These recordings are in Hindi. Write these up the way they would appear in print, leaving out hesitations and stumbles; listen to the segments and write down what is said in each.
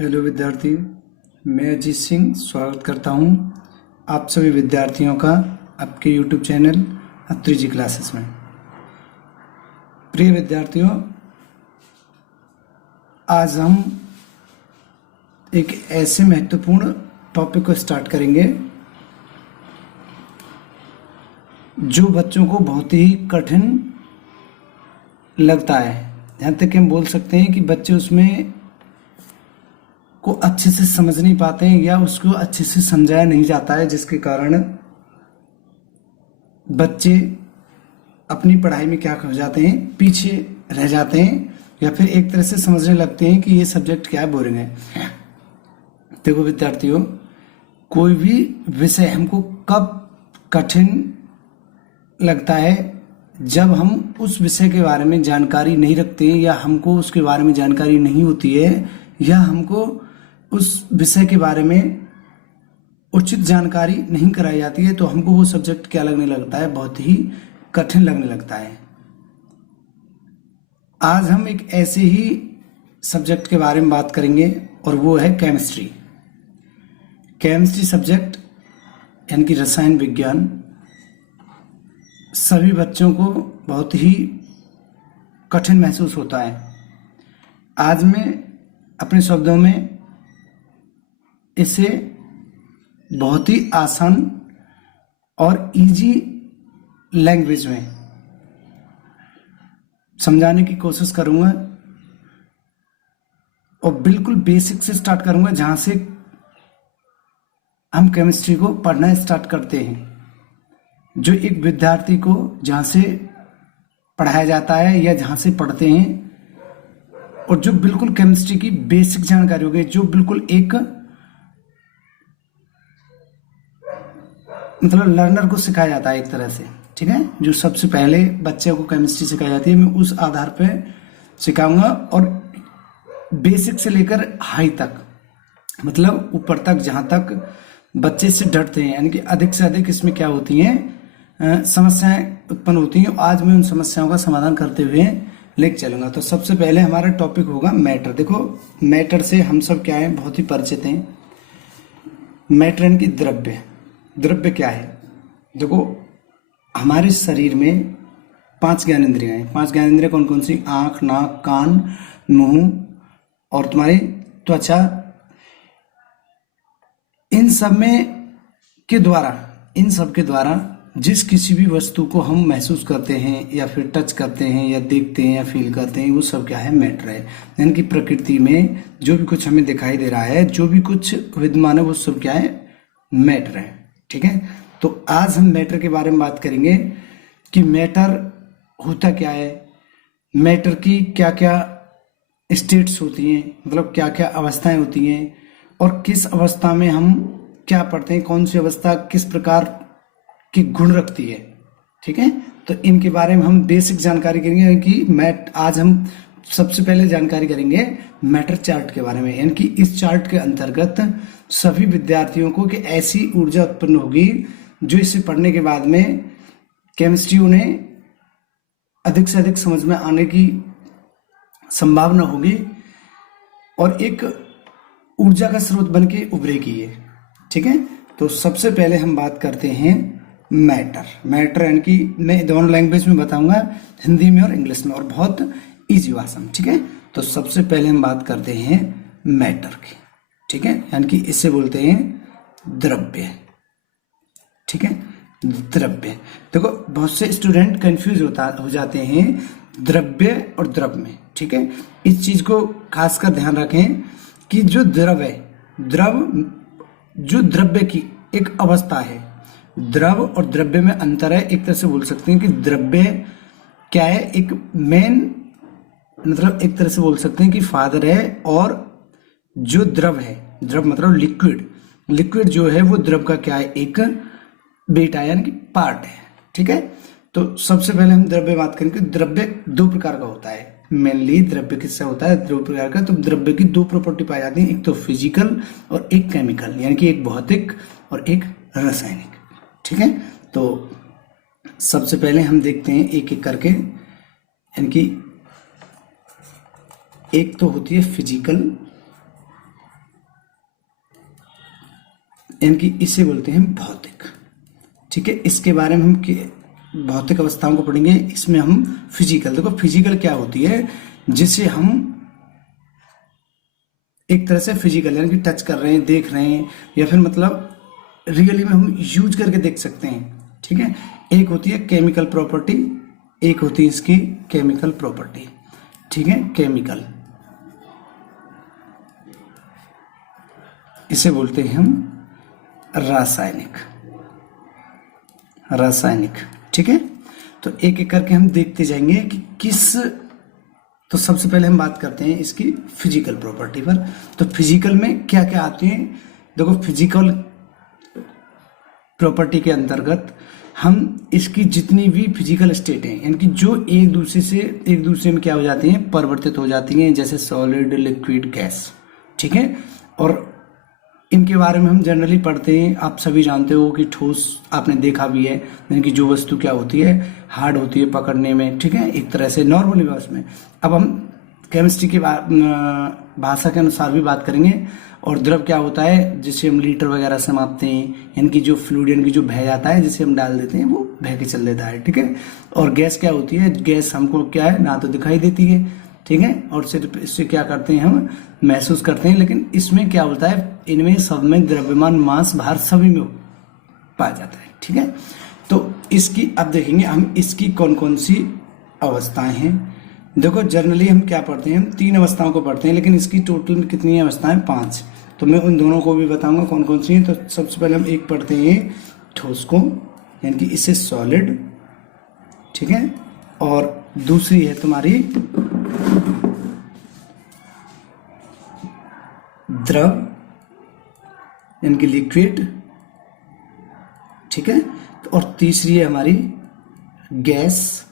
हेलो विद्यार्थी, मैं अजीत सिंह स्वागत करता हूं आप सभी विद्यार्थियों का आपके YouTube चैनल अत्री जी क्लासेस में। प्रिय विद्यार्थियों, आज हम एक ऐसे महत्वपूर्ण टॉपिक को स्टार्ट करेंगे जो बच्चों को बहुत ही कठिन लगता है। यहाँ तक कि हम बोल सकते हैं कि बच्चे उसमें को अच्छे से समझ नहीं पाते हैं या उसको अच्छे से समझाया नहीं जाता है, जिसके कारण बच्चे अपनी पढ़ाई में क्या हो जाते हैं, पीछे रह जाते हैं या फिर एक तरह से समझने लगते हैं कि ये सब्जेक्ट क्या है, बोरिंग है। देखो विद्यार्थियों, कोई भी विषय हमको कब कठिन लगता है जब हम उस विषय के बारे में जानकारी नहीं रखते हैं या हमको उसके बारे में जानकारी नहीं होती है या हमको उस विषय के बारे में उचित जानकारी नहीं कराई जाती है, तो हमको वो सब्जेक्ट क्या लगने लगता है, बहुत ही कठिन लगने लगता है। आज हम एक ऐसे ही सब्जेक्ट के बारे में बात करेंगे और वो है केमिस्ट्री। केमिस्ट्री सब्जेक्ट यानी कि रसायन विज्ञान सभी बच्चों को बहुत ही कठिन महसूस होता है। आज मैं अपने शब्दों में इसे बहुत ही आसान और इजी लैंग्वेज में समझाने की कोशिश करूंगा और बिल्कुल बेसिक से स्टार्ट करूंगा, जहां से हम केमिस्ट्री को पढ़ना स्टार्ट करते हैं। जो एक विद्यार्थी को जहां से पढ़ाया जाता है या जहां से पढ़ते हैं, और जो बिल्कुल केमिस्ट्री की बेसिक जानकारी हो गई, जो बिल्कुल एक मतलब लर्नर को सिखाया जाता है एक तरह से, ठीक है। जो सबसे पहले बच्चे को केमिस्ट्री सिखाई जाती है, मैं उस आधार पे सिखाऊंगा और बेसिक से लेकर हाई तक, मतलब ऊपर तक, जहां तक बच्चे से डरते हैं, यानी कि अधिक से अधिक इसमें क्या होती हैं, समस्याएं उत्पन्न होती हैं। आज मैं उन समस्याओं का समाधान करते हुए लेके चलूंगा। तो सबसे पहले हमारा टॉपिक होगा मैटर। देखो, मैटर से हम सब क्या है, बहुत ही परिचित हैं। मैटर यानी कि द्रव्य। द्रव्य क्या है? देखो, हमारे शरीर में 5 ज्ञानेंद्रियां हैं। 5 ज्ञानेंद्रियां कौन कौन सी? आंख, नाक, कान, मुंह और तुम्हारी त्वचा। इन सब के द्वारा जिस किसी भी वस्तु को हम महसूस करते हैं या फिर टच करते हैं या देखते हैं या फील करते हैं, वो सब क्या है, मैटर है। यानी कि प्रकृति में जो भी कुछ हमें दिखाई दे रहा है, जो भी कुछ विद्यमान है, वो सब क्या है, मैटर है, ठीक है। तो आज हम मैटर के बारे में बात करेंगे कि मैटर होता क्या है, मैटर की क्या क्या स्टेट्स होती हैं, मतलब क्या क्या अवस्थाएं होती हैं, और किस अवस्था में हम क्या पढ़ते हैं, कौन सी अवस्था किस प्रकार की गुण रखती है, ठीक है। तो इनके बारे में हम बेसिक जानकारी करेंगे कि आज हम सबसे पहले जानकारी करेंगे मैटर चार्ट के बारे में। यानी कि इस चार्ट के अंतर्गत सभी विद्यार्थियों को कि ऐसी ऊर्जा उत्पन्न होगी जो इसे पढ़ने के बाद में केमिस्ट्री उन्हें अधिक से अधिक समझ में आने की संभावना होगी और एक ऊर्जा का स्रोत बन के उभरेगी ये, ठीक है। तो सबसे पहले हम बात करते हैं मैटर यानी कि मैं दोनों लैंग्वेज में बताऊंगा, हिंदी में और इंग्लिश में, और बहुत इजी भाषा में, ठीक है। तो सबसे पहले हम बात करते हैं मैटर की, ठीक है। यानी कि इसे बोलते हैं द्रव्य, ठीक है, द्रव्य। देखो, बहुत से स्टूडेंट कंफ्यूज हो जाते हैं द्रव्य और द्रव में, ठीक है। इस चीज को खासकर ध्यान रखें कि जो द्रव है, जो द्रव्य की एक अवस्था है, द्रव और द्रव्य में अंतर है। एक तरह से बोल सकते हैं कि द्रव्य क्या है, एक मेन, मतलब एक तरह से बोल सकते हैं कि फादर है, और जो द्रव है, द्रव मतलब लिक्विड जो है, वो द्रव का क्या है, एक बेटा यानी कि पार्ट है, ठीक है। तो सबसे पहले हम द्रव्य बात करेंगे। द्रव्य 2 प्रकार का होता है। मेनली द्रव्य किससे होता है, 2 प्रकार का। तो द्रव्य की 2 प्रॉपर्टी पाई जाती है, एक तो फिजिकल और एक केमिकल, यानी कि एक भौतिक और एक रासायनिक, ठीक है। तो सबसे पहले हम देखते हैं एक एक करके, यानी कि एक तो होती है फिजिकल यानी कि इसे बोलते हैं भौतिक। ठीक है, इसके बारे में हम भौतिक अवस्थाओं को पढ़ेंगे। इसमें हम फिजिकल, देखो फिजिकल क्या होती है, जिसे हम एक तरह से फिजिकल यानी कि टच कर रहे हैं, देख रहे हैं, या फिर मतलब रियली में हम यूज करके देख सकते हैं। ठीक है, एक होती है केमिकल प्रॉपर्टी, एक होती है इसकी केमिकल प्रॉपर्टी। ठीक है, केमिकल, इसे बोलते हैं हम रासायनिक। रासायनिक, ठीक है। तो एक एक करके हम देखते जाएंगे कि किस, तो सबसे पहले हम बात करते हैं इसकी फिजिकल प्रॉपर्टी पर। तो फिजिकल में क्या क्या आती हैं, देखो फिजिकल प्रॉपर्टी के अंतर्गत हम इसकी जितनी भी फिजिकल स्टेट हैं, यानी कि जो एक दूसरे में क्या हो जाती हैं, परिवर्तित हो जाती हैं, जैसे सॉलिड, लिक्विड, गैस। ठीक है, और इनके बारे में हम जनरली पढ़ते हैं। आप सभी जानते हो कि ठोस आपने देखा भी है, यानी कि जो वस्तु क्या होती है, हार्ड होती है पकड़ने में। ठीक है, एक तरह से नॉर्मली उसमें। अब हम केमिस्ट्री की भाषा के अनुसार भी बात करेंगे। और द्रव क्या होता है, जिसे हम लीटर वगैरह से मापते हैं, यानी कि जो फ्लूइड यानी कि जो बह जाता है, जिसे हम डाल देते हैं वो बह के चल देता है। ठीक है, और गैस क्या होती है, गैस हमको क्या है, ना तो दिखाई देती है, ठीक है, और सिर्फ इससे क्या करते हैं, हम महसूस करते हैं। लेकिन इसमें क्या होता है, इनमें सब में द्रव्यमान, मास, भार सभी में पाया जाता है। ठीक है, तो इसकी अब देखेंगे हम इसकी कौन कौन सी अवस्थाएं हैं। देखो जनरली हम क्या पढ़ते हैं, हम 3 अवस्थाओं को पढ़ते हैं, लेकिन इसकी टोटल में कितनी अवस्थाएं, 5। तो मैं उन दोनों को भी बताऊंगा कौन कौन सी हैं। तो सबसे पहले हम एक पढ़ते हैं ठोस को, यानी कि इसे सॉलिड। ठीक है, और दूसरी है तुम्हारी द्रव, यानी कि लिक्विड। ठीक है, और तीसरी है हमारी गैस,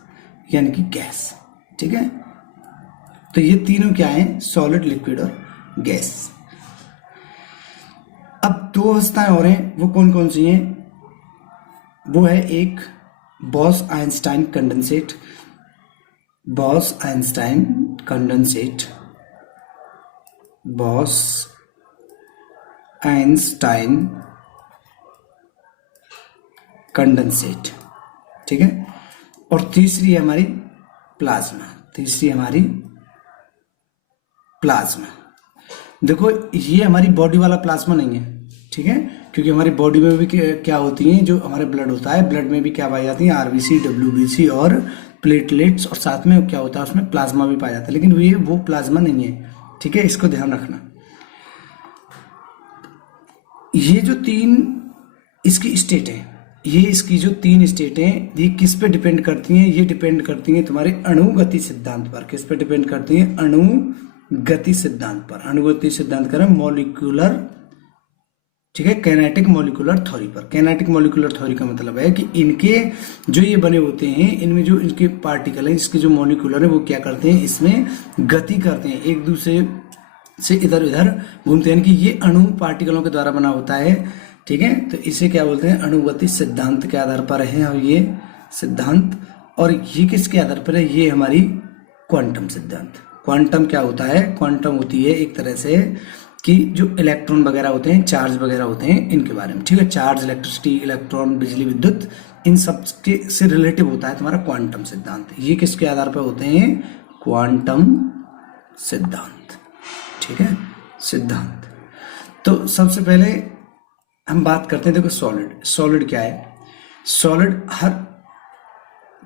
यानी कि गैस। ठीक है, तो ये तीनों क्या हैं, सॉलिड, लिक्विड और गैस। अब 2 अवस्थाएं और हैं, वो कौन कौन सी हैं, वो है एक boss-Einstein condensate. Boss-Einstein condensate, boss-Einstein condensate. ठीक है, और तीसरी है हमारी प्लाज्मा। तीसरी हमारी प्लाज्मा। देखो ये हमारी बॉडी वाला प्लाज्मा नहीं है, ठीक है, क्योंकि हमारी बॉडी में भी क्या होती हैं, जो हमारे ब्लड होता है, ब्लड में भी क्या पाई जाती है, आरबीसी, डब्ल्यूबीसी और प्लेटलेट्स, और साथ में क्या होता है, उसमें प्लाज्मा भी पाया जाता है। लेकिन वो प्लाज्मा नहीं है। ठीक है, इसको ध्यान रखना। ये जो 3 इसकी स्टेट है, ये इसकी जो 3 स्टेट हैं, ये किस पे डिपेंड करती हैं, ये डिपेंड करती हैं तुम्हारे अणुगति सिद्धांत पर। किस पे डिपेंड करती हैं, अणुगति सिद्धांत पर। अणुगति सिद्धांत का मॉलिक्यूलर, ठीक है, कैनेटिक मॉलिक्यूलर थ्योरी पर। कैनेटिक मॉलिक्यूलर थ्योरी का मतलब है कि इनके जो ये बने होते हैं, इनमें जो इनके पार्टिकल हैं, इसके जो मॉलिक्यूलर है, वो क्या करते हैं, इसमें गति करते हैं, एक दूसरे से इधर उधर घूमते हैं, कि ये अणु पार्टिकलों के द्वारा बना होता है। ठीक है, तो इसे क्या बोलते हैं, अणुगति सिद्धांत के आधार पर है। और ये सिद्धांत, और ये किसके आधार पर है, ये हमारी क्वांटम सिद्धांत। क्वांटम क्या होता है, क्वांटम होती है एक तरह से कि जो इलेक्ट्रॉन वगैरह होते हैं, चार्ज वगैरह होते हैं, इनके बारे में। ठीक है, चार्ज, इलेक्ट्रिसिटी, इलेक्ट्रॉन, बिजली, विद्युत, इन सब के से रिलेटिव होता है तुम्हारा क्वांटम सिद्धांत। ये किसके आधार पर होते हैं, क्वांटम सिद्धांत। ठीक है, सिद्धांत। तो सबसे पहले हम बात करते हैं, देखो सॉलिड। सॉलिड क्या है, सॉलिड हर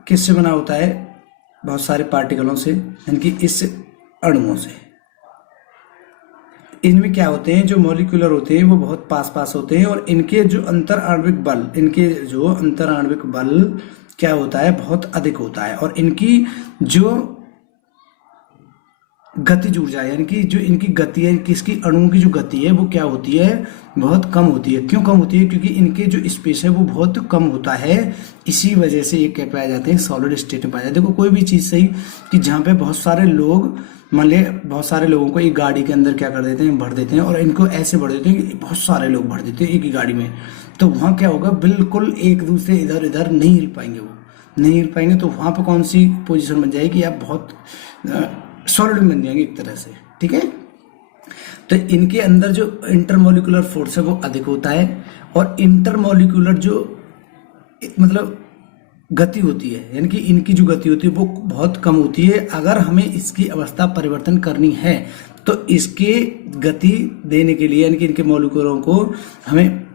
किससे बना होता है, बहुत सारे पार्टिकलों से, यानी कि इस अणुओं से। इनमें क्या होते हैं, जो मॉलिक्यूलर होते हैं वो बहुत पास पास होते हैं, और इनके जो अंतर आणविक बल, इनके जो अंतर आणविक बल क्या होता है, बहुत अधिक होता है। और इनकी जो गतिज ऊर्जा, यानी कि जो इनकी गति है, किसकी, अणुओं की जो गति है, वो क्या होती है, बहुत कम होती है। क्यों कम होती है, क्योंकि इनके जो स्पेस है वो बहुत कम होता है। इसी वजह से ये क्या पाए जाते हैं, सॉलिड स्टेट में पाए जाते हैं। देखो कोई भी चीज सही कि जहाँ पे बहुत सारे लोग, मान ले बहुत सारे लोगों को एक गाड़ी के अंदर क्या कर देते हैं, भर देते हैं, और इनको ऐसे भर देते हैं कि बहुत सारे लोग भर देते हैं एक ही गाड़ी में, तो वहाँ क्या होगा, बिल्कुल एक दूसरे इधर इधर नहीं हिल पाएंगे, वो नहीं हिल पाएंगे। तो वहाँ पर कौन सी पोजिशन बन जाएगी, आप बहुत सॉलिड बन जाएंगे एक तरह से। ठीक है, तो इनके अंदर जो इंटरमोलिकुलर फोर्स है वो अधिक होता है, और इंटरमोलिकुलर जो मतलब गति होती है, यानी कि इनकी जो गति होती है वो बहुत कम होती है। अगर हमें इसकी अवस्था परिवर्तन करनी है तो इसके गति देने के लिए, यानी कि इनके मॉलिक्यूलों को हमें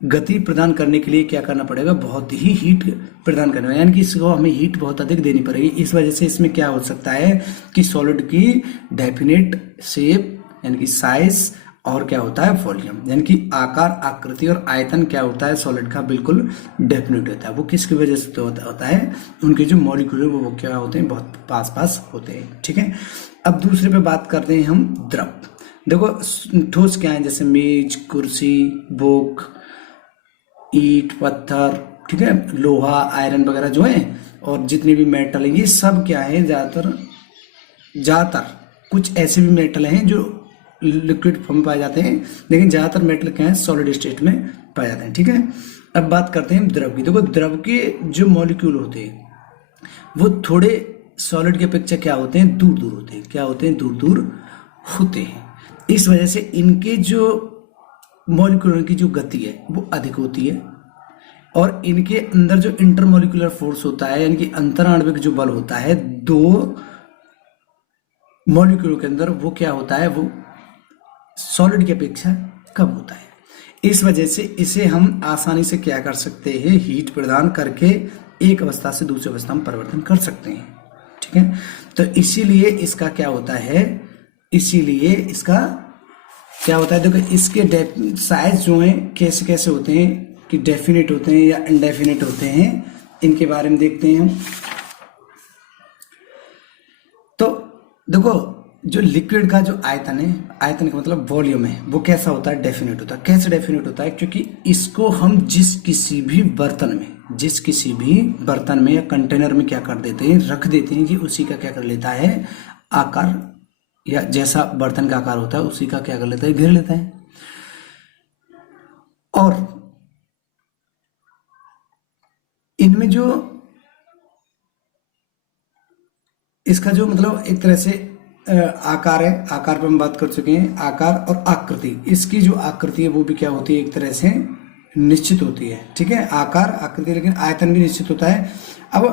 गति प्रदान करने के लिए क्या करना पड़ेगा, बहुत ही हीट प्रदान करना है, यानी कि इसको हमें हीट बहुत अधिक देनी पड़ेगी। इस वजह से इसमें क्या हो सकता है कि सॉलिड की डेफिनेट शेप यानी कि साइज और क्या होता है वॉल्यूम, यानी कि आकार, आकृति और आयतन क्या होता है सॉलिड का बिल्कुल डेफिनेट होता है। वो किसकी वजह से होता है, उनके जो मॉलिक्यूल है वो क्या होते हैं, बहुत पास पास होते हैं। ठीक है, अब दूसरे पे बात करते हैं हम द्रव। देखो ठोस क्या है, जैसे मेज, कुर्सी, बुक, ईंट, पत्थर, ठीक है, लोहा, आयरन वगैरह जो है, और जितने भी मेटल है ये सब क्या है, ज्यादातर कुछ ऐसे भी मेटल हैं जो लिक्विड फॉर्म में पाए जाते हैं, लेकिन ज्यादातर मेटल क्या है सॉलिड स्टेट में पाए जाते हैं। ठीक है, अब बात करते हैं द्रव की। देखो द्रव के जो मॉलिक्यूल होते हैं वो थोड़े सॉलिड की अपेक्षा क्या होते हैं, दूर दूर होते हैं। क्या होते हैं, दूर दूर होते हैं। इस वजह से इनके जो मॉलिक्यूल की जो गति है वो अधिक होती है, और इनके अंदर जो इंटरमोलिकुलर फोर्स होता है, यानी कि अंतराण्विक जो बल होता है दो मॉलिक्यूल के अंदर, वो क्या होता है, वो सॉलिड की अपेक्षा कम होता है। इस वजह से इसे हम आसानी से क्या कर सकते हैं, हीट प्रदान करके एक अवस्था से दूसरी अवस्था में परिवर्तन कर सकते हैं। ठीक है, तो इसीलिए इसका क्या होता है, इसीलिए इसका क्या होता है, देखो इसके साइज जो है कैसे कैसे होते हैं, कि डेफिनेट होते हैं या इनडेफिनेट होते हैं, इनके बारे में देखते हैं हम। तो देखो जो लिक्विड का जो आयतन है, आयतन का मतलब वॉल्यूम है, वो कैसा होता है, डेफिनेट होता है। कैसे डेफिनेट होता है, क्योंकि इसको हम जिस किसी भी बर्तन में या कंटेनर में क्या कर देते हैं, रख देते हैं, कि उसी का क्या कर लेता है, आकार, या जैसा बर्तन का आकार होता है उसी का क्या कर लेता है, घेर लेता है। और इनमें जो इसका जो मतलब एक तरह से आकार है, आकार पर हम बात कर चुके हैं, आकार और आकृति, इसकी जो आकृति है वो भी क्या होती है, एक तरह से निश्चित होती है। ठीक है, आकार, आकृति, लेकिन आयतन भी निश्चित होता है। अब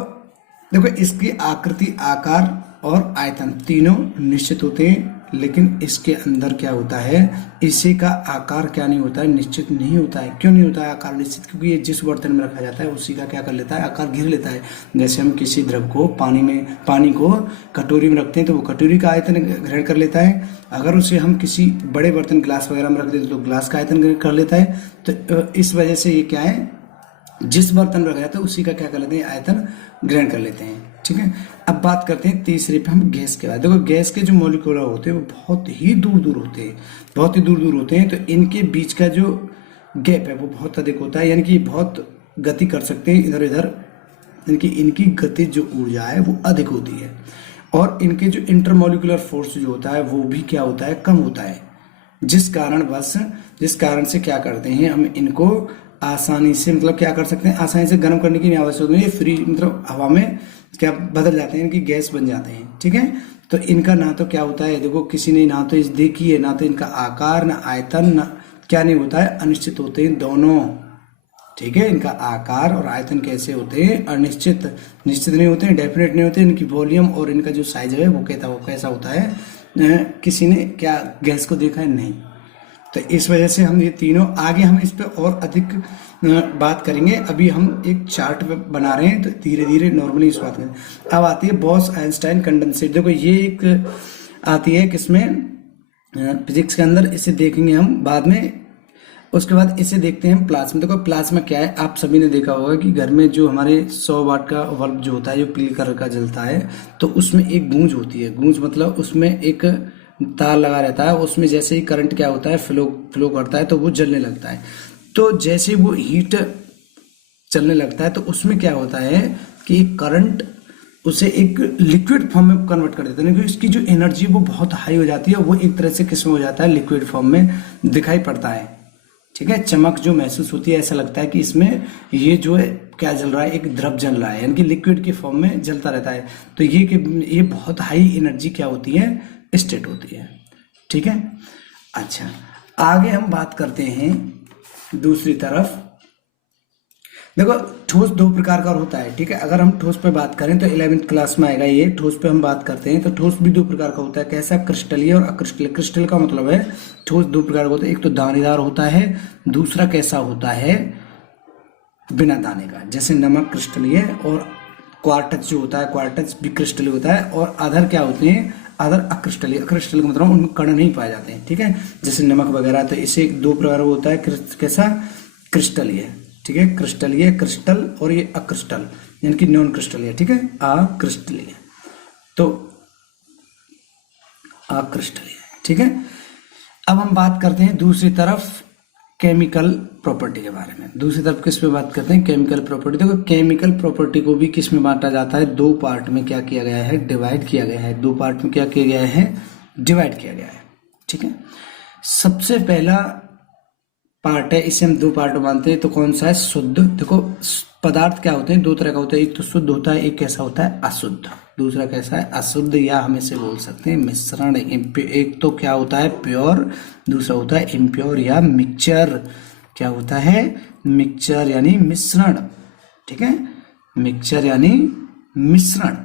देखो इसकी आकृति, आकार और आयतन तीनों निश्चित होते हैं, लेकिन इसके अंदर क्या होता है, इसी का आकार क्या नहीं होता है, निश्चित नहीं होता है। क्यों नहीं होता है आकार निश्चित, क्योंकि ये जिस बर्तन में रखा जाता है उसी का क्या कर लेता है, आकार घेर लेता है। जैसे हम किसी द्रव को पानी को कटोरी में रखते हैं तो वो कटोरी का आयतन ग्रहण कर लेता है। अगर उसे हम किसी बड़े बर्तन, ग्लास वगैरह में रख देते तो ग्लास का आयतन ग्रहण कर लेता है। तो इस वजह से ये क्या है, जिस बर्तन में रखा जाता है उसी का क्या कर लेते हैं, आयतन ग्रहण कर लेते हैं। ठीक है, अब बात करते हैं तीसरे पे हम गैस के बाद। देखो गैस के जो मॉलिक्यूल होते हैं वो बहुत ही दूर दूर होते हैं, बहुत ही दूर दूर होते हैं। तो इनके बीच का जो गैप है वो बहुत अधिक होता है, यानी कि बहुत गति कर सकते हैं इधर उधर, यानी कि इनकी गति जो ऊर्जा है वो अधिक होती है। और इनके जो इंटरमोलिकुलर फोर्स जो होता है वो भी क्या होता है, कम होता है। जिस कारण से क्या करते हैं, हम इनको आसानी से मतलब क्या कर सकते हैं, आसानी से गर्म करने की आवश्यकता नहीं है, फ्री मतलब हवा में क्या बदल जाते हैं, इनकी गैस बन जाते हैं। ठीक है, तो इनका ना तो क्या होता है, देखो किसी ने ना तो इस देखी है, ना तो इनका आकार, ना आयतन, ना क्या नहीं होता है, अनिश्चित होते हैं दोनों। ठीक है, इनका आकार और आयतन कैसे होते हैं, अनिश्चित, निश्चित नहीं होते हैं, डेफिनेट नहीं होते। इनकी वॉल्यूम और इनका जो साइज है वो कैसा होता है, किसी ने क्या गैस को देखा है, नहीं। तो इस वजह से हम ये तीनों, आगे हम इस पे और अधिक बात करेंगे। अभी हम एक चार्ट बना रहे हैं, तो धीरे धीरे नॉर्मली इस बात में। अब आती है बॉस आइंस्टाइन कंडेंसेट। देखो ये एक आती है किसमें, फिजिक्स के अंदर, इसे देखेंगे हम बाद में। उसके बाद इसे देखते हैं प्लाज्मा। देखो प्लाज्मा क्या है, आप सभी ने देखा होगा कि घर में जो हमारे 100 वाट का बल्ब जो होता है, जो पीले कलर का जलता है, तो उसमें एक गूंज होती है। गूंज मतलब उसमें एक तार लगा रहता है, उसमें जैसे ही करंट क्या होता है, फ्लो करता है, तो वो जलने लगता है। तो जैसे वो हीट चलने लगता है तो उसमें क्या होता है कि करंट उसे एक लिक्विड फॉर्म में कन्वर्ट कर देता है, क्योंकि इसकी जो एनर्जी वो बहुत हाई हो जाती है, वो एक तरह से किस में हो जाता है, लिक्विड फॉर्म में दिखाई पड़ता है। ठीक है, चमक जो महसूस होती है, ऐसा लगता है कि इसमें ये जो है क्या जल रहा है, एक द्रव जल रहा है, यानी कि लिक्विड के फॉर्म में जलता रहता है। तो ये बहुत हाई एनर्जी क्या होती है, स्टेट होती है। ठीक है। अच्छा, आगे हम बात करते हैं दूसरी तरफ। देखो, ठोस दो प्रकार का होता है, ठीक है। अगर हम ठोस पे बात करें तो 11वीं क्लास में आएगा ये। ठोस पे हम बात करते हैं तो ठोस भी दो प्रकार का होता है। कैसा? क्रिस्टलीय और अक्रिस्टलीय। क्रिस्टल का मतलब है ठोस दो प्रकार का होता है, एक तो दानेदार होता है, दूसरा कैसा होता है? बिना दाने का। जैसे नमक क्रिस्टलीय और क्वार्टज जो होता है, क्वार्टज भी क्रिस्टलीय होता है। और अधर क्या होते हैं? अधर अक्रिस्टलीय। अक्रिस्टलीय का मतलब उनमें कण नहीं पाए जाते हैं, ठीक है। जैसे नमक वगैरह, तो इसे दो प्रकार होता है। कैसा? क्रिस्टलीय, ठीक है। क्रिस्टलीय, क्रिस्टल, और ये अक्रिस्टल यानी कि नॉन क्रिस्टलीय, ठीक है। अक्रिस्टलीय, तो अक्रिस्टलीय, ठीक है। अब हम बात करते हैं दूसरी तरफ केमिकल प्रॉपर्टी के बारे में। दूसरी तरफ किस पे बात करते हैं? Chemical property. देखो, केमिकल प्रॉपर्टी को भी किस में बांटा जाता है? दो पार्ट में क्या किया गया है? डिवाइड किया गया है। दो पार्ट में क्या किया गया है? डिवाइड किया गया है, ठीक है। सबसे पहला पार्ट है, इसे हम दो पार्ट में मानते हैं, तो कौन सा है? शुद्ध। देखो, पदार्थ क्या होते हैं? दो तरह का होता है, एक तो शुद्ध होता है, एक कैसा होता है? अशुद्ध। दूसरा कैसा है? अशुद्ध, या हम इसे बोल सकते हैं मिश्रण। एक तो क्या होता है? प्योर, दूसरा होता है इम्प्योर या मिक्सचर। क्या होता है? मिक्सचर यानी मिश्रण, ठीक है। मिक्सचर यानी मिश्रण।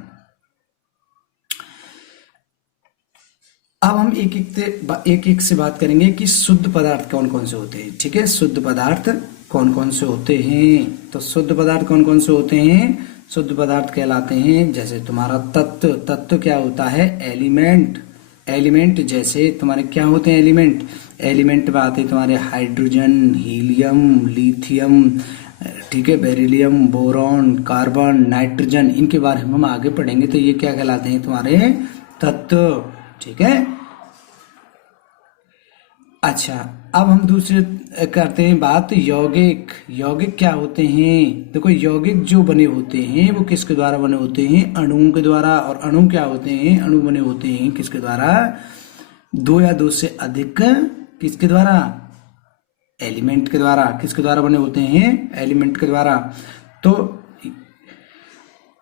अब हम एक एक से बात करेंगे कि शुद्ध पदार्थ कौन कौन से होते हैं, ठीक है। शुद्ध पदार्थ कौन कौन से होते हैं? तो शुद्ध पदार्थ कौन कौन से होते हैं? शुद्ध पदार्थ कहलाते हैं, जैसे तुम्हारा तत्व। तत्व क्या होता है? एलिमेंट। एलिमेंट जैसे तुम्हारे क्या होते हैं? एलिमेंट। एलिमेंट में आते हैं तुम्हारे हाइड्रोजन, हीलियम, लिथियम, ठीक है, बेरिलियम, बोरॉन, कार्बन, नाइट्रोजन। इनके बारे में हम आगे पढ़ेंगे। तो ये क्या कहलाते हैं? तुम्हारे तत्व, ठीक है। अच्छा, अब हम दूसरे करते हैं बात यौगिक। यौगिक क्या होते हैं? देखो, यौगिक जो बने होते हैं वो किसके द्वारा बने होते हैं? अणुओं के द्वारा। और अणु क्या होते हैं? अणु बने होते हैं किसके द्वारा? दो या दो से अधिक किसके द्वारा? एलिमेंट के द्वारा। किसके द्वारा बने होते हैं? एलिमेंट के द्वारा। तो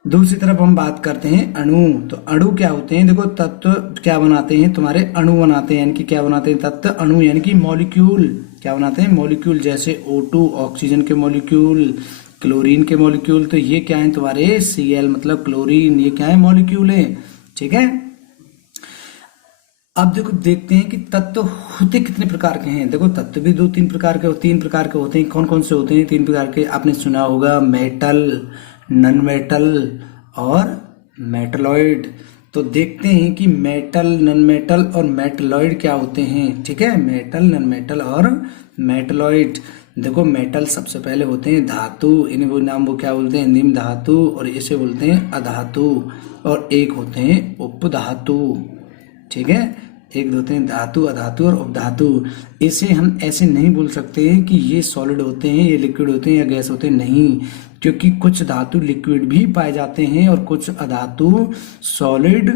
दूसरी तरफ हम बात करते हैं अणु। तो अणु क्या होते हैं? देखो, तत्व क्या बनाते हैं? तुम्हारे अणु बनाते हैं, यानी कि क्या बनाते हैं? तत्व। अणु यानी कि मॉलिक्यूल। क्या बनाते हैं? मॉलिक्यूल। जैसे O2 ऑक्सीजन के मॉलिक्यूल, क्लोरीन के मॉलिक्यूल। तो ये क्या है? तुम्हारे Cl मतलब क्लोरीन। ये क्या है? मॉलिक्यूल है, ठीक है। अब देखो, देखते हैं कि तत्व होते कितने प्रकार के हैं। देखो, तत्व भी तीन प्रकार के होते हैं। कौन कौन से होते हैं? तीन प्रकार के। आपने सुना होगा, मेटल, नॉन मेटल और मेटलॉइड। तो देखते हैं कि मेटल, नॉन मेटल और मेटलॉइड क्या होते हैं, ठीक है। मेटल, नॉन मेटल और मेटलॉइड। देखो, मेटल सबसे पहले होते हैं धातु। इन्हें वो नाम वो क्या बोलते हैं? निम्न धातु, और इसे बोलते हैं अधातु। और एक होते हैं उपधातु, ठीक है। एक होते हैं धातु, अधातु और उपधातु। इसे हम ऐसे नहीं बोल सकते हैं कि ये सॉलिड होते हैं, ये लिक्विड होते हैं या गैस होते हैं, नहीं। क्योंकि कुछ धातु लिक्विड भी पाए जाते हैं और कुछ अधातु सॉलिड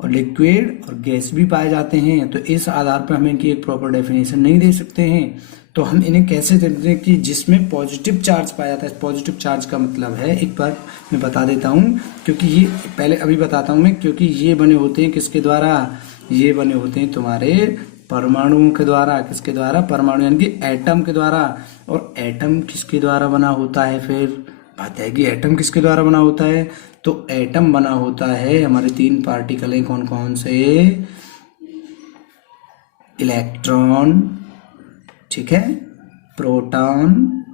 और लिक्विड और गैस भी पाए जाते हैं। तो इस आधार पर हम इनकी एक प्रॉपर डेफिनेशन नहीं दे सकते हैं। तो हम इन्हें कैसे देते हैं? कि जिसमें पॉजिटिव चार्ज पाया जाता है। पॉजिटिव चार्ज का मतलब है, एक बार मैं बता देता हूँ, क्योंकि ये पहले अभी बताता हूँ मैं, क्योंकि ये बने होते हैं किसके द्वारा? ये बने होते हैं तुम्हारे परमाणुओं के द्वारा। किसके द्वारा? परमाणु यानी कि एटम के द्वारा। और एटम किसके द्वारा बना होता है? फिर बात है कि एटम किसके द्वारा बना होता है? तो एटम बना होता है, हमारे तीन पार्टिकल हैं, कौन कौन से? इलेक्ट्रॉन, ठीक है, प्रोटॉन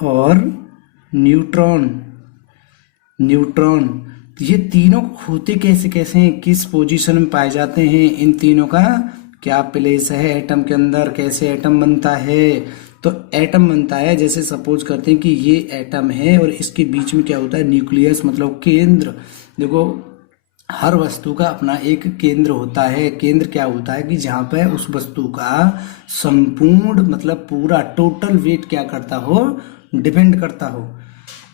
और न्यूट्रॉन। न्यूट्रॉन ये तीनों होते कैसे कैसे हैं? किस पोजीशन में पाए जाते हैं? इन तीनों का क्या प्लेस है एटम के अंदर? कैसे एटम बनता है? तो एटम बनता है, जैसे सपोज करते हैं कि ये एटम है और इसके बीच में क्या होता है? न्यूक्लियस मतलब केंद्र। देखो, हर वस्तु का अपना एक केंद्र होता है। केंद्र क्या होता है? कि जहां पर उस वस्तु का संपूर्ण मतलब पूरा टोटल वेट क्या करता हो? डिपेंड करता हो।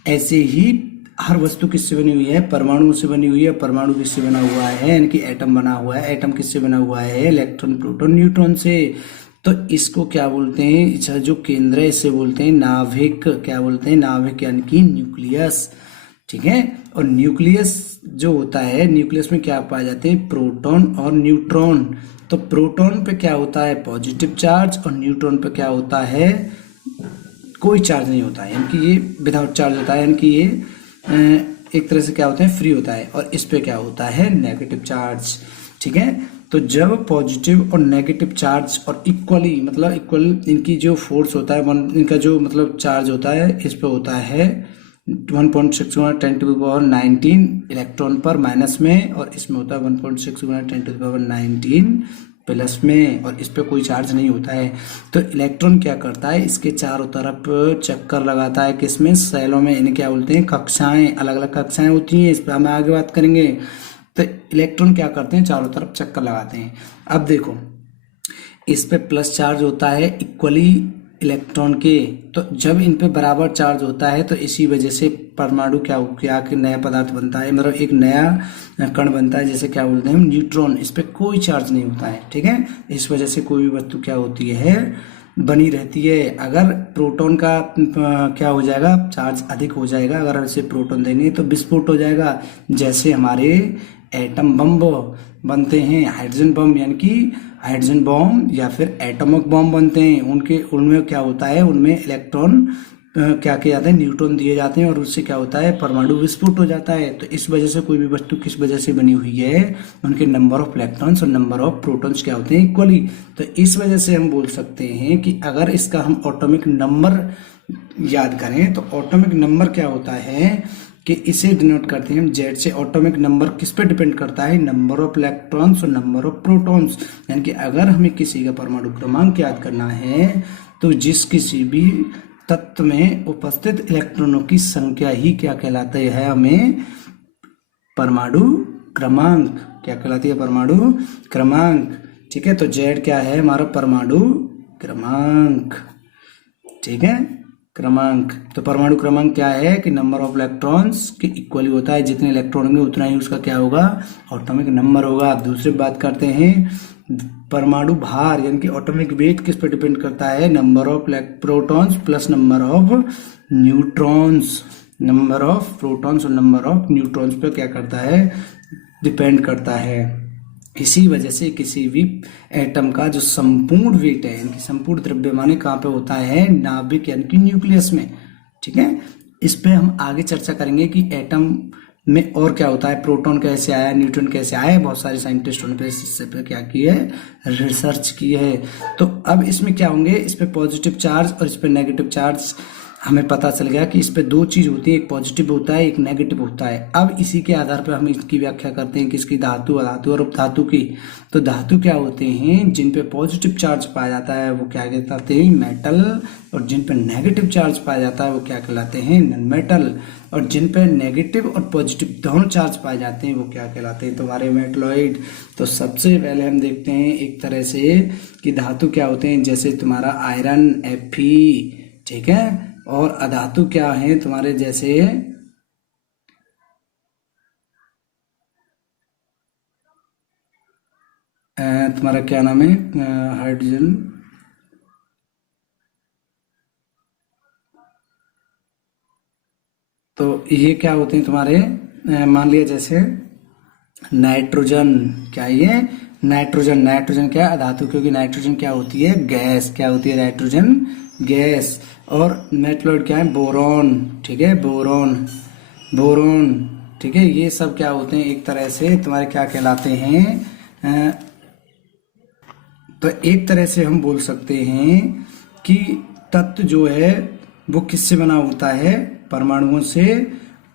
ऐसे ही हर वस्तु किससे बनी हुई है? परमाणु से बनी हुई है। परमाणु किससे बना हुआ है? यानी कि एटम बना हुआ है। एटम किससे बना हुआ है? इलेक्ट्रॉन, प्रोटॉन, न्यूट्रॉन से। तो इसको क्या बोलते हैं? इसका जो केंद्र है इसे बोलते हैं नाभिक। क्या बोलते हैं? नाभिक यानी कि न्यूक्लियस, ठीक है। और न्यूक्लियस जो होता है, न्यूक्लियस में क्या पाए जाते हैं, प्रोटॉन और न्यूट्रॉन। तो प्रोटॉन पे क्या होता है, पॉजिटिव चार्ज, और न्यूट्रॉन पे क्या होता है, कोई चार्ज नहीं होता है, यानी कि ये विदाउट चार्ज होता है, यानी कि ये एक तरह से क्या होता है, फ्री होता है। और इस पे क्या होता है, नेगेटिव चार्ज। ठीक है। तो जब पॉजिटिव और नेगेटिव चार्ज और इक्वली, मतलब इक्वल इनकी जो फोर्स होता है, इनका जो मतलब चार्ज होता है, इस पे होता है 1.6 गुना 10⁻19 इलेक्ट्रॉन पर माइनस में, और इसमें होता है 1.6 गुना 10⁻19 प्लस में, और इस पे कोई चार्ज नहीं होता है। तो इलेक्ट्रॉन क्या करता है, इसके चारों तरफ चक्कर लगाता है, किसमें, सेलों में। इन्हें क्या बोलते हैं, कक्षाएं, अलग अलग कक्षाएं होती हैं, इस पर हम आगे बात करेंगे। तो इलेक्ट्रॉन क्या करते हैं, चारों तरफ चक्कर लगाते हैं। अब देखो, इस पे प्लस चार्ज होता है इक्वली इलेक्ट्रॉन के, तो जब इन पे बराबर चार्ज होता है तो इसी वजह से परमाणु क्या कि नया पदार्थ बनता है, मतलब एक नया कण बनता है, जैसे क्या बोलते हैं हम, न्यूट्रॉन। इस पे कोई चार्ज नहीं होता है। ठीक है। इस वजह से कोई भी वस्तु क्या होती है, बनी रहती है। अगर प्रोटॉन का क्या हो जाएगा, चार्ज अधिक हो जाएगा, अगर इसे प्रोटॉन देंगे तो विस्फोट हो जाएगा। जैसे हमारे एटम बम बनते हैं, हाइड्रोजन बम, यानी कि हाइड्रोजन बॉम्ब या फिर एटॉमिक बॉम्ब बनते हैं, उनमें क्या होता है, उनमें इलेक्ट्रॉन क्या किया जाता है, न्यूट्रॉन दिए जाते हैं, और उससे क्या होता है, परमाणु विस्फोट हो जाता है। तो इस वजह से कोई भी वस्तु किस वजह से बनी हुई है, उनके नंबर ऑफ इलेक्ट्रॉन्स और नंबर ऑफ प्रोटॉन्स क्या होते हैं, इक्वली। तो इस वजह से हम बोल सकते हैं कि अगर इसका हम एटॉमिक नंबर याद करें, तो एटॉमिक नंबर क्या होता है कि इसे डिनोट करते हैं हम जेड से। एटॉमिक नंबर किस पे डिपेंड करता है, नंबर ऑफ इलेक्ट्रॉन्स और नंबर ऑफ प्रोटॉन्स। यानी कि अगर हमें किसी का परमाणु क्रमांक याद करना है, तो जिस किसी भी तत्व में उपस्थित इलेक्ट्रॉनों की संख्या ही क्या कहलाती है, हमें परमाणु क्रमांक क्या कहलाती है, परमाणु क्रमांक। ठीक है। तो जेड क्या है, हमारा परमाणु क्रमांक। ठीक है, क्रमांक। तो परमाणु क्रमांक क्या है कि नंबर ऑफ इलेक्ट्रॉन्स के इक्वली होता है, जितने इलेक्ट्रॉन होंगे उतना ही उसका क्या होगा, एटॉमिक नंबर होगा। अब दूसरी बात करते हैं, परमाणु भार, यानी कि एटॉमिक वेट किस पर डिपेंड करता है, number of protons plus number of neutrons. Number of protons और नंबर ऑफ न्यूट्रॉन्स पर क्या करता है, डिपेंड करता है। इसी वजह से किसी भी एटम का जो संपूर्ण वेट है, यानी कि संपूर्ण द्रव्यमान कहाँ पे होता है, नाभिक यानी कि न्यूक्लियस में। ठीक है। इस पे हम आगे चर्चा करेंगे कि एटम में और क्या होता है, प्रोटॉन कैसे आया, न्यूट्रॉन कैसे आया। बहुत सारे साइंटिस्टों ने इससे पे क्या की है, रिसर्च की है। तो अब इसमें क्या होंगे, इस पे पॉजिटिव चार्ज और इस पे नेगेटिव चार्ज। हमें पता चल गया कि इस पे दो चीज होती है, एक पॉजिटिव होता है, एक नेगेटिव होता है। अब इसी के आधार पर हम इसकी व्याख्या करते हैं कि इसकी धातु, अधातु और उपधातु की। तो धातु क्या होते हैं, जिन पे पॉजिटिव चार्ज पाया जाता है वो क्या कहलाते हैं, मेटल, और जिन पे नेगेटिव चार्ज पाया जाता है वो क्या कहलाते हैं, नॉन मेटल। और जिन पे नेगेटिव और पॉजिटिव दोनों चार्ज पाए जाते हैं वो क्या कहलाते हैं, तुम्हारे मेटलॉइड। तो सबसे पहले हम देखते हैं एक तरह से कि धातु क्या होते हैं, जैसे तुम्हारा आयरन, Fe। ठीक है। और अधातु क्या है तुम्हारे, जैसे तुम्हारा क्या नाम है, हाइड्रोजन। तो ये क्या होते हैं तुम्हारे, मान लिया जैसे नाइट्रोजन। क्या ये नाइट्रोजन, नाइट्रोजन क्या है, अधातु, क्योंकि नाइट्रोजन क्या होती है, गैस। क्या होती है, नाइट्रोजन गैस। और मेटलॉइड क्या है, बोरॉन। ठीक है, बोरॉन, बोरॉन। ठीक है। ये सब क्या होते हैं, एक तरह से तुम्हारे क्या कहलाते हैं, तो एक तरह से हम बोल सकते हैं कि तत्व जो है वो किससे बना होता है, परमाणुओं से।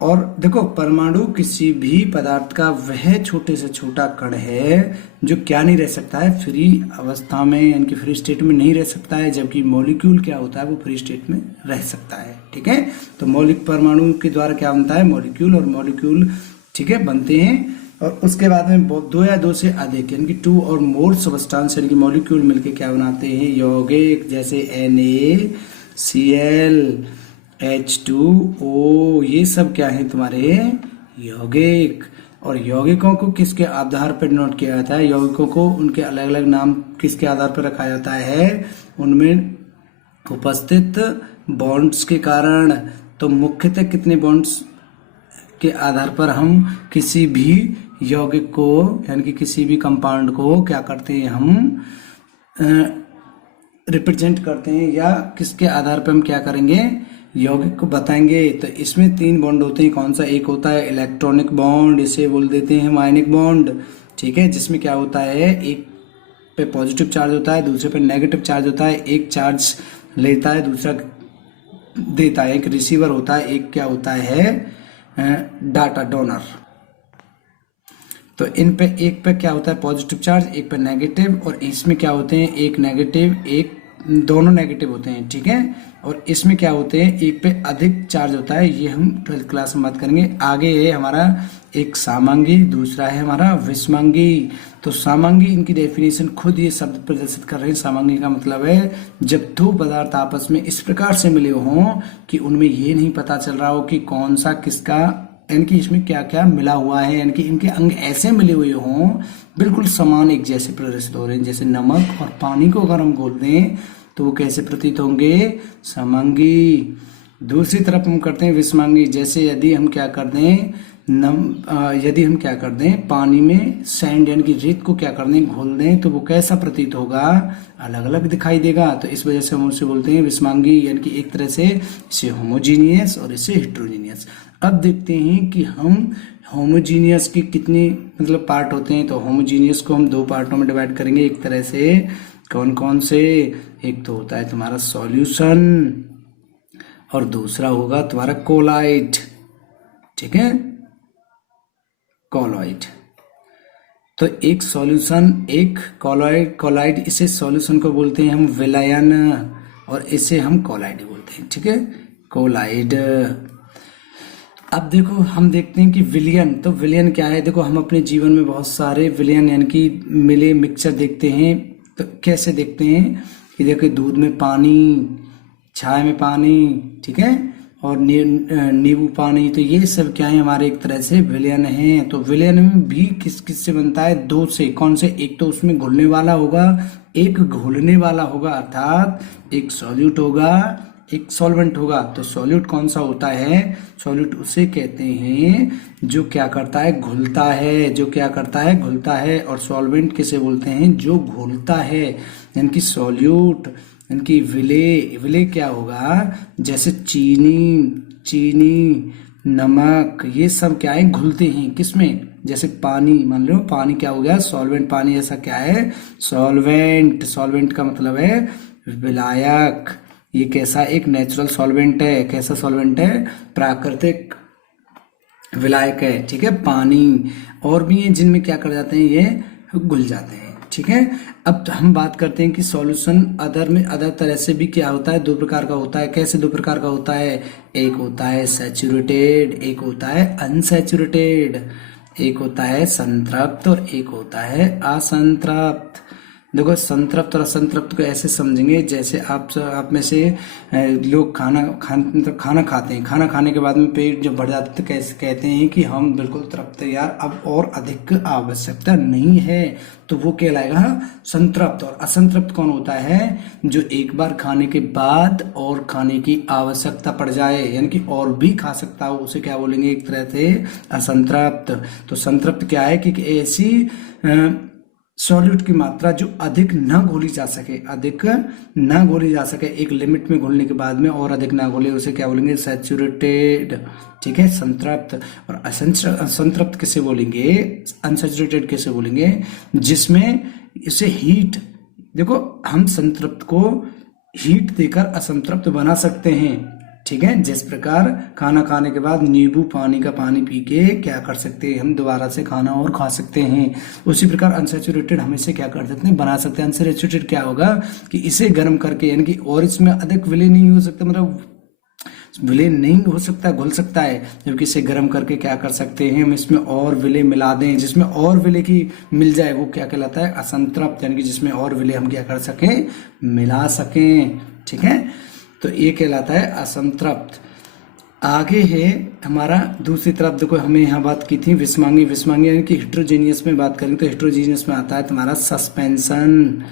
और देखो, परमाणु किसी भी पदार्थ का वह छोटे से छोटा कण है जो क्या नहीं रह सकता है, फ्री अवस्था में, यानी कि फ्री स्टेट में नहीं रह सकता है। जबकि मॉलिक्यूल क्या होता है, वो फ्री स्टेट में रह सकता है। ठीक है। तो मौलिक परमाणु के द्वारा क्या बनता है, मॉलिक्यूल, और मॉलिक्यूल ठीक है बनते हैं। और उसके बाद में दो या दो से अधिक, यानी कि 2 और मोर सब्सटेंस, यानी कि मॉलिक्यूल मिलके क्या बनाते हैं, यौगिक, जैसे NaCl, H2O। ये सब क्या है तुम्हारे यौगिक। और यौगिकों को किसके आधार पर नोट किया जाता है, यौगिकों को उनके अलग अलग नाम किसके आधार पर रखा जाता है, उनमें उपस्थित बॉन्ड्स के कारण। तो मुख्यतः कितने बॉन्ड्स के आधार पर हम किसी भी यौगिक को यानी कि किसी भी कंपाउंड को क्या करते हैं, हम रिप्रेजेंट करते हैं, या किसके आधार पर हम क्या करेंगे, यौगिक को बताएंगे। तो इसमें 3 बॉन्ड होते हैं। कौन सा? एक होता है इलेक्ट्रॉनिक बॉन्ड, इसे बोल देते हैं आयनिक बॉन्ड, ठीक है, जिसमें क्या होता है, एक पे पॉजिटिव चार्ज होता है, दूसरे पे नेगेटिव चार्ज होता है। एक चार्ज लेता है, दूसरा देता है। एक रिसीवर होता है, एक क्या होता है, डाटा डोनर। तो इन पे एक पे क्या होता है पॉजिटिव चार्ज, एक पे नेगेटिव, और इसमें क्या होते हैं, एक नेगेटिव, एक दोनों नेगेटिव होते हैं, ठीक है। और इसमें क्या होते हैं, एक पे अधिक चार्ज होता है। ये हम 12th क्लास में बात करेंगे। आगे है हमारा एक सामांगी, दूसरा है हमारा विषमांगी। तो सामांगी, इनकी डेफिनेशन खुद ये शब्द प्रदर्शित कर रहे हैं। सामांगी का मतलब है जब 2 पदार्थ आपस में इस प्रकार से मिले हों कि उनमें ये नहीं पता चल रहा हो कि कौन सा किसका, यानी कि इसमें क्या क्या मिला हुआ है, यानी कि इनके अंग ऐसे मिले हुए हों, बिल्कुल समान एक जैसे प्रदर्शित हो रहे हैं। जैसे नमक और पानी को अगर हम घोल दें तो वो कैसे प्रतीत होंगे, समांगी। दूसरी तरफ हम करते हैं विषमांगी। जैसे यदि हम क्या कर दें, यदि हम क्या कर दें, पानी में सैंड यानी कि रेत को क्या कर दें, घोल दें, तो वो कैसा प्रतीत होगा, अलग अलग दिखाई देगा। तो इस वजह से हम उसे बोलते हैं विषमांगी, यानी कि एक तरह से इसे होमोजीनियस और इसे हेट्रोजीनियस। अब देखते हैं कि हम होमोजीनियस की कितनी मतलब पार्ट होते हैं। तो होमोजीनियस को हम 2 पार्टों में डिवाइड करेंगे एक तरह से। कौन कौन से? एक तो होता है तुम्हारा सॉल्यूशन और दूसरा होगा तुम्हारा कोलाइड, ठीक है, कोलॉइड। तो एक सॉल्यूशन, एक कोलॉइड। कोलाइड, इसे सॉल्यूशन को बोलते हैं हम विलयन, और इसे हम कोलाइड बोलते हैं, ठीक है, कोलाइड। अब देखो हम देखते हैं कि विलयन, तो विलयन क्या है। देखो हम अपने जीवन में बहुत सारे विलयन यानी कि मिले मिक्सचर देखते हैं। तो कैसे देखते हैं कि देखो दूध में पानी, चाय में पानी, ठीक है, और नींबू पानी, तो ये सब क्या है, हमारे एक तरह से विलयन हैं। तो विलयन में भी किस किस से बनता है, 2 से। कौन से? एक तो उसमें घुलने वाला होगा, एक घुलने वाला होगा, अर्थात एक सॉल्यूट होगा, एक सॉल्वेंट होगा। तो सॉल्यूट कौन सा होता है, सॉल्यूट उसे कहते हैं जो क्या करता है, घुलता है, जो क्या करता है, घुलता है। और सॉल्वेंट किसे बोलते हैं, जो घुलता है, यानी कि सॉल्यूट, यानी कि विले क्या होगा, जैसे चीनी, नमक, ये सब क्या है, घुलते हैं किसमें, जैसे पानी, मान लो पानी क्या हो गया, सॉल्वेंट। पानी ऐसा क्या है, सॉल्वेंट। सॉल्वेंट का मतलब है विलायक। ये कैसा, एक नेचुरल सॉल्वेंट है। कैसा सॉल्वेंट है, प्राकृतिक विलायक है, ठीक है। पानी और भी है जिनमें क्या कर जाते हैं, ये घुल जाते हैं, ठीक है। अब हम बात करते हैं कि सॉल्यूशन अदर तरह से भी क्या होता है, 2 प्रकार का होता है। कैसे 2 प्रकार का होता है, एक होता है सैचुरेटेड, एक होता है अनसैचुरेटेड। एक होता है संतृप्त और एक होता है असंतृप्त। देखो संतृप्त और असंतृप्त को ऐसे समझेंगे जैसे आप में से लोग खाना खाते हैं। खाना खाने के बाद में पेट जब भर जाता है तो कैसे कहते हैं कि हम बिल्कुल तृप्त हैं यार, अब और अधिक आवश्यकता नहीं है। तो वो कहलाएगा संतृप्त। और असंतृप्त कौन होता है, जो एक बार खाने के बाद और खाने की आवश्यकता पड़ जाए, यानी कि और भी खा सकता हो, उसे क्या बोलेंगे, एक तरह से असंतृप्त। तो संतृप्त क्या है कि ऐसी सॉल्यूट की मात्रा जो अधिक न घोली जा सके, एक लिमिट में घोलने के बाद में और अधिक ना घोले, उसे क्या बोलेंगे, सैचुरेटेड, ठीक है, संतृप्त। और असंतृप्त किसे बोलेंगे, अनसैचुरेटेड किसे बोलेंगे, जिसमें इसे हीट, देखो हम संतृप्त को हीट देकर असंतृप्त बना सकते हैं, ठीक है। जिस प्रकार खाना खाने के बाद नींबू पानी का पानी पी के क्या कर सकते हैं, हम दोबारा से खाना और खा सकते हैं, उसी प्रकार अनसैचुरेटेड हम इसे क्या कर सकते हैं, बना सकते हैं। अनसैचुरेटेड क्या होगा कि इसे गर्म करके, यानी कि और इसमें अधिक विलय नहीं हो सकता, मतलब विलय नहीं हो सकता, घुल सकता है, जबकि इसे गर्म करके क्या कर सकते हैं, हम इसमें और विलय मिला दें, जिसमें और विलय की मिल जाए, वो क्या कहलाता है, असंतृप्त, यानी कि जिसमें और विलय हम क्या कर सकें, मिला सकें, ठीक है। तो ये कहलाता है असंतृप्त। आगे है हमारा दूसरी तरफ, देखो हमें यहाँ बात की थी विषमांगी। विषमांगी यानी कि हेट्रोजीनियस में बात करें तो हेट्रोजीनियस में आता है तुम्हारा सस्पेंशन,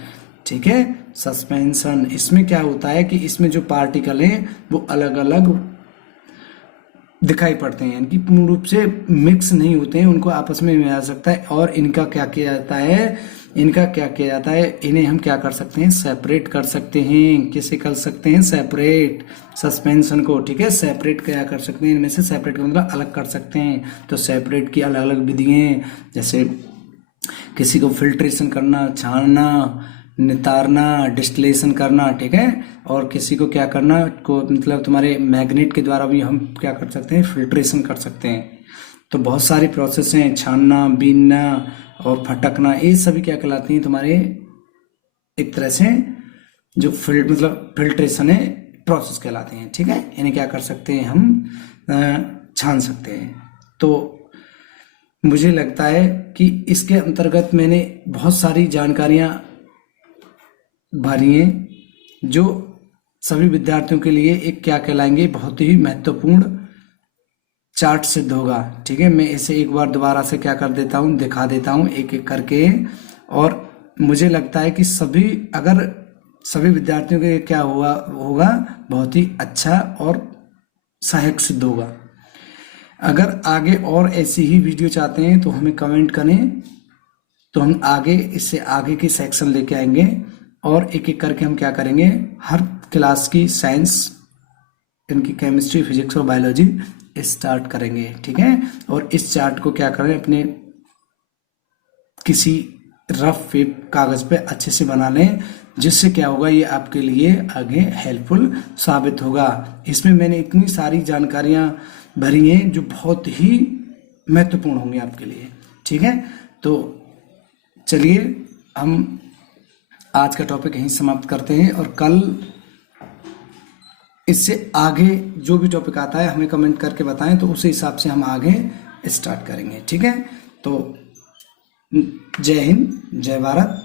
ठीक है, सस्पेंशन। इसमें क्या होता है कि इसमें जो पार्टिकल हैं वो अलग अलग दिखाई पड़ते हैं, इनकी पूर्ण रूप से मिक्स नहीं होते हैं, उनको आपस में मिला सकता है। और इनका क्या किया जाता है, इन्हें हम क्या कर सकते हैं, सेपरेट कर सकते हैं। किसे कर सकते हैं, सेपरेट, सस्पेंशन को, ठीक है, सेपरेट क्या कर सकते हैं, इनमें से सेपरेट का मतलब अलग कर सकते हैं। तो सेपरेट की अलग अलग विधियां, जैसे किसी को फिल्ट्रेशन करना, छानना, नितारना, डिस्टिलेशन करना, ठीक है, और किसी को क्या करना को मतलब तुम्हारे मैग्नेट के द्वारा भी हम क्या कर सकते हैं, फिल्ट्रेशन कर सकते हैं। तो बहुत सारी प्रोसेस हैं, छानना, बीनना और फटकना, ये सभी क्या कहलाती हैं, तुम्हारे एक तरह से जो फिल्ट्रेशन है प्रोसेस कहलाते हैं, ठीक है। इन्हें क्या कर सकते हैं, हम छान सकते हैं। तो मुझे लगता है कि इसके अंतर्गत मैंने बहुत सारी जानकारियां भरी हैं जो सभी विद्यार्थियों के लिए एक क्या कहलाएंगे, बहुत ही महत्वपूर्ण चार्ट सिद्ध होगा, ठीक है। मैं इसे एक बार दोबारा से क्या कर देता हूँ, दिखा देता हूँ एक एक करके। और मुझे लगता है कि सभी विद्यार्थियों के क्या होगा बहुत ही अच्छा और सहायक सिद्ध होगा। अगर आगे और ऐसी ही वीडियो चाहते हैं तो हमें कमेंट करें, तो हम इससे आगे की सेक्शन लेके आएंगे और एक एक करके हम क्या करेंगे, हर क्लास की साइंस, इनकी केमिस्ट्री, फिजिक्स और बायोलॉजी स्टार्ट करेंगे, ठीक है। और इस चार्ट को क्या करें, अपने किसी रफ कागज पे अच्छे से बना लें, जिससे क्या होगा, ये आपके लिए आगे हेल्पफुल साबित होगा। इसमें मैंने इतनी सारी जानकारियां भरी हैं जो बहुत ही महत्वपूर्ण होंगी आपके लिए, ठीक है। तो चलिए हम आज का टॉपिक यहीं समाप्त करते हैं और कल इससे आगे जो भी टॉपिक आता है हमें कमेंट करके बताएं, तो उसी हिसाब से हम आगे स्टार्ट करेंगे, ठीक है। तो जय हिंद, जय भारत।